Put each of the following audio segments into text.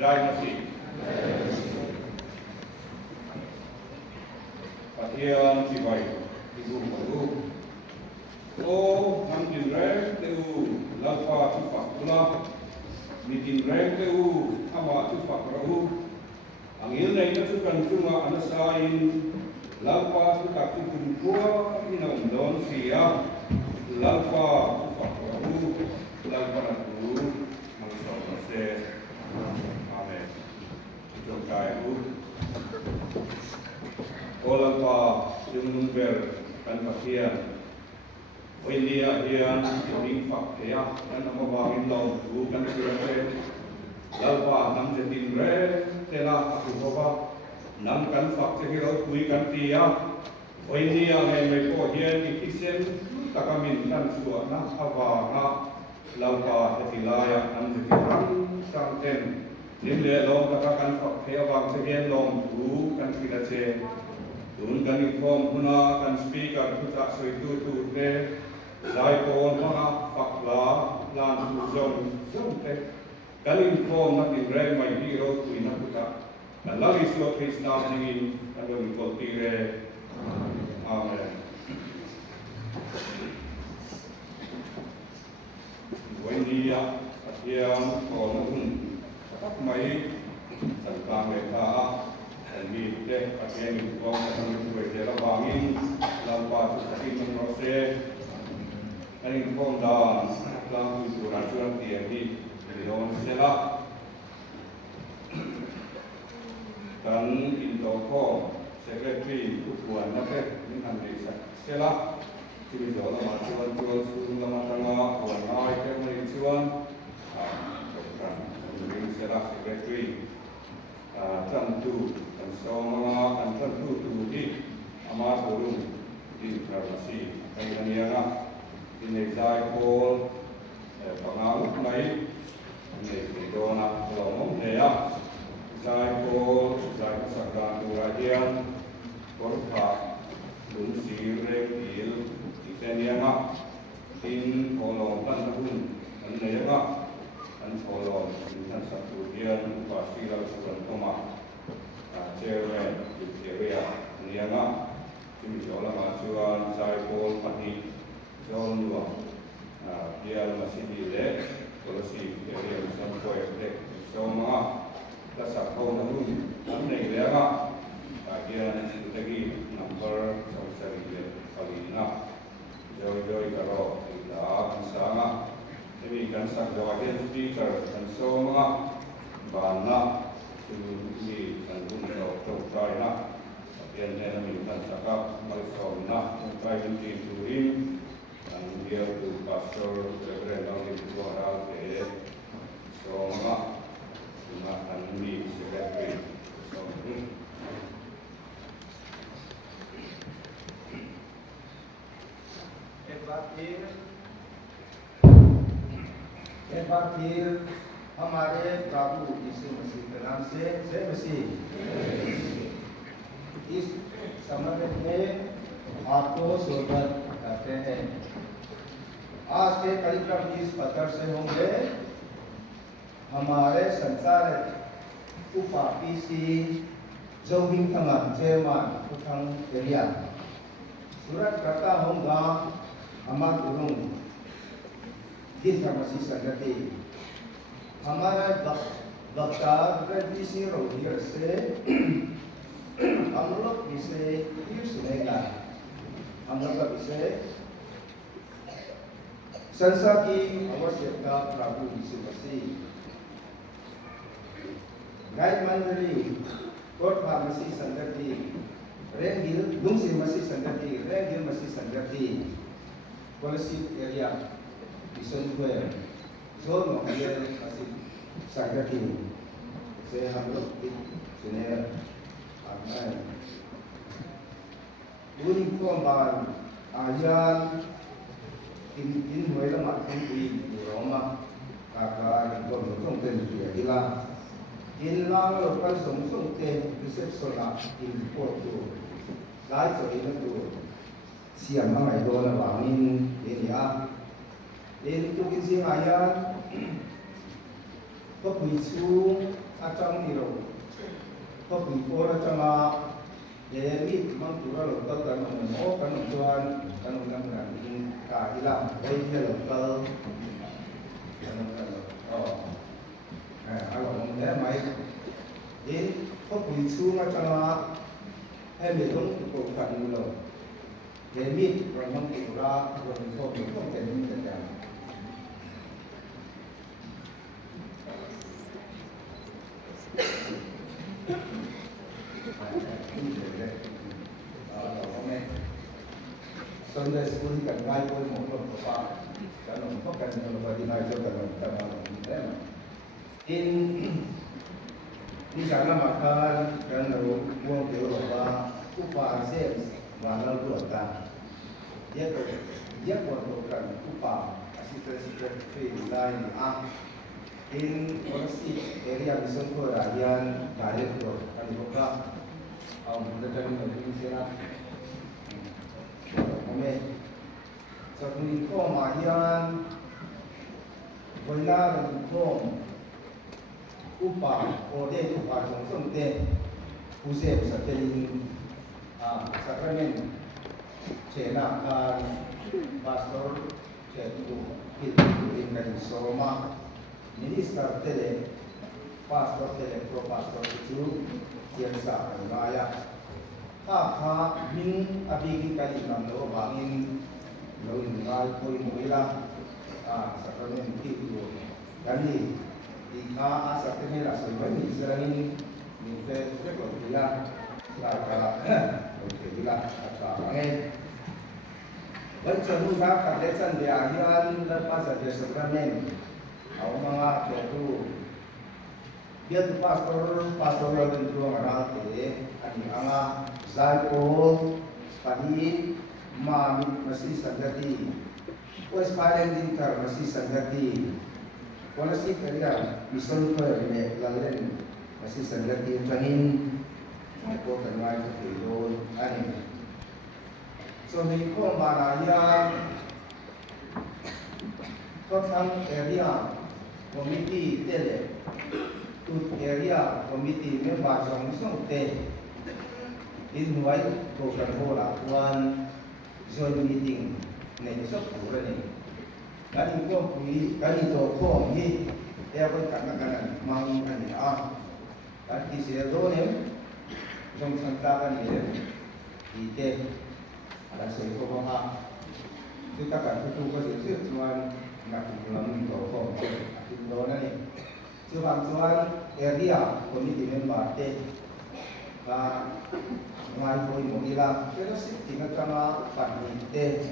Jai Masih. Pathian si vậy ibu baru. Oh, nangkin rek teu lapa sifat pula. Bikin rek teu ama sifat rahu. Angil na inasukan cuma anasain lapa sifat tukun kuah inaundon siya lapa sifat rahu lapa rahu mangsal mase. Amen. Itu kaiu. Olang pa yung number kan pakian. O India hiyan yung fakya kan amawangin law tu kan kirase. Lalpa nam jetin re tela aku baba nam kan fakya hiraw kui kan tiya. O India may po hiyan ikisen takamin kan suwana avana lalpa hetilaya nam jetin santen. Nimle long takakan fakya awang sehiyan long tu kan kirase. Tun kan inform huna kan speaker putak soitu tu te lai pon hana fakla lan tu zon te kan inform na tingre mai hiro tu ina putak kan lagi slot Krishna ningin kan lagi koltire. Amen. Wendia atian kon tak mai tentang mereka di teh pakai ni kong yang berjalan bangin lampa seperti menrose ini kong dan lampu surat tiadi di dalam selah dan into kong sekretari ukuran nake ini nanti selah jadi dalam macuan jual susun lama tengah warna ikan mericuan bukan ini selah sekretari tentu so mga tentu tu di amar burung di Prabasi kailangan ini saya call pengaruh naik ini dona lomong dia saya call saya sekarang urajan korba bunsir rekil iteniana in kolong tanahun anayana an kolong tan satu dia pasti lalu toma Chairman area nianga kami jola masuan saya pol pati zon dua dia masih di le polisi area sampai dek semua dasar kau namun ane nianga dia nanti lagi number sosial dia palina joy karo kita sama ini kan sak jawaban speaker dan semua bana di tanggung jawab China, yang menentukan sikap Malaysia, mungkin di Turin, dan dia tu pastor Reverend di Kuala Lumpur, semua akan di sekretari. एक बार फिर हमारे प्रभु यीशु मसीह के नाम से जय मसीह। इस समय में आपको स्वागत करते हैं। आज के कार्यक्रम इस पत्र से होंगे हमारे संसार उपापीसी जोगिंग थंगन जेमान उठंग एरिया सूरत करता होगा हमार उरुंग दिन मसीह संगति हमारा वक्ता सी रोहियर से हम लोग विषय फिर सुनेगा। हम लोग का विषय संसार की आवश्यकता प्रभु यीशु मसीह। गाय मंडली कोट फार्मेसी संगति रेंगिल दुंगसी मसीह संगति रेंगिल मसीह संगति policy area mission square zone model मसीह संगति से हम लोग सुने आमेन। पूरी कौमान आजान in mới là mặt không bị nhiều mà cả những con sống tên gì đi là in là rồi cái sống tên reception là in porto lái cho in nó đồ xiêm mà ngày đó là bảo in à in tu cái gì hay á có quỳ chú acang ni lo ko pi ko ra changa ye mi mang tu ra lo ta kan mo kan chuan kan nam na in ka ilam dai ye lo ka kan kan lo a lo mong le mai in ko pi chu ma changa he mi tong ko kan ni lo ye mi ra mang tu ra ko pi ko ten ni ta Sunday school kan ngai pun mo lo pa kan mo kan lo pa di ngai jo kan ta ma lo in ni sana makan kan lo mo de lo pa ku pa se ma lo lo ta ye ko kan ku pa asisten free line in polisi area mission ko radian direct ko kan ko ka kita cari dari sini kami sebelum itu marian bola dan tom upah kode upah jongsong te pusat setelin sakramen cina kan pastor cetu itu dengan soma minister tele pastor tele pro pastor itu yang sah rayaถ้ามิงอภิกิการนำโลบางอินโลอินกายคุยมุยละสักคนหนึ่งที่อยู่กันนี่อีกสักคนนี้ละส่วนวันนี้จะอินมีแต่เรื่องของที่ละลายกาโอเคที่ละอะไรไงวันจันทร์ครับกับเด็กสันเดียร์ที่อันรับภาษาเดียร์สักคนหนึ่งเอามาเกี่ยวกับdia tu pastor lawan tu orang te ani anga zaiko padi ma masih sanggati wes palen din kar masih sanggati wala si kaya misal ko ne lalen masih sanggati tangin ko kanwai ko ani so ni ko maraya ko tham area committee tele area committee member jongsong te in huai ko kan hola one joint meeting ne sok pura ne kan ko pui kan to ko ni e ko kan mang kan kan ti se do ne jong santa kan ni ite ala se ko ha kita kan tu ko se tuan nak pulang to ko atin do na ni Cuman area komite member te ngai koi mogila pero sih tinggal sama pani te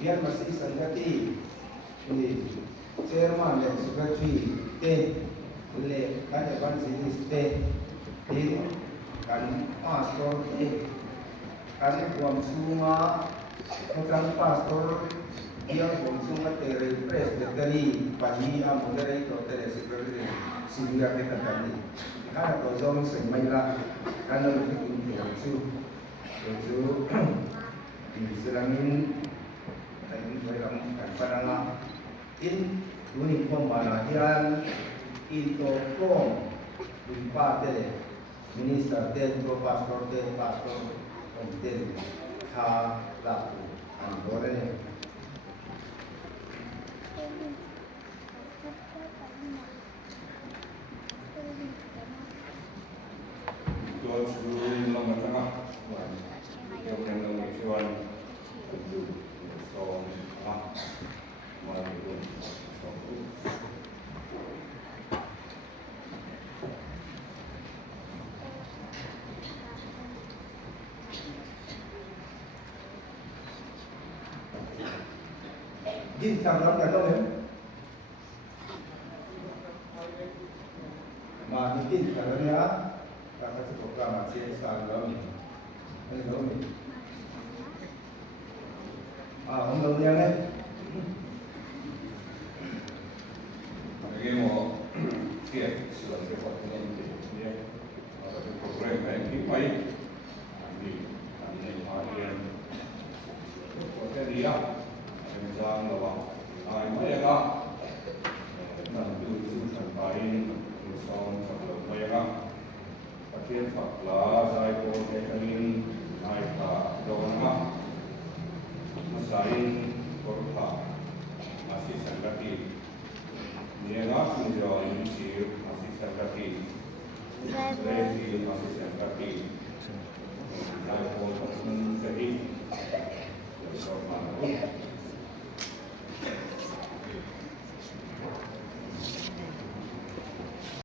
biar masih sanggati chairman dan secretary te boleh kan depan sini te kan pastor te kan kuam semua orang pastor dia semua representasi pani moderator te secretary sehingga kita kali karena kalau semai lah karena lebih itu diselangin dan dalam pandangan in unik pembalasan itu kom imparte minister dan pastor komite laku anggorene Tuan Suri Long Tengah, yang mengenal Tuan Song Malayun Din thằng đó đâu em mà đi tin thằng đó nhá các cái program mà chia sẻ đó mình không đâu nha đấy Lagi mau siap sudah dapat ini ada program yang kipai ini harian kita dia jangan lupa mereka nanti sudah sampai sound thiên phật lá sai cô thế kanin ai cả đồ nama masain korpa masih sangkati niaga sunjo insir masih sangkati resi masih sangkati sai cô thật nên cái đi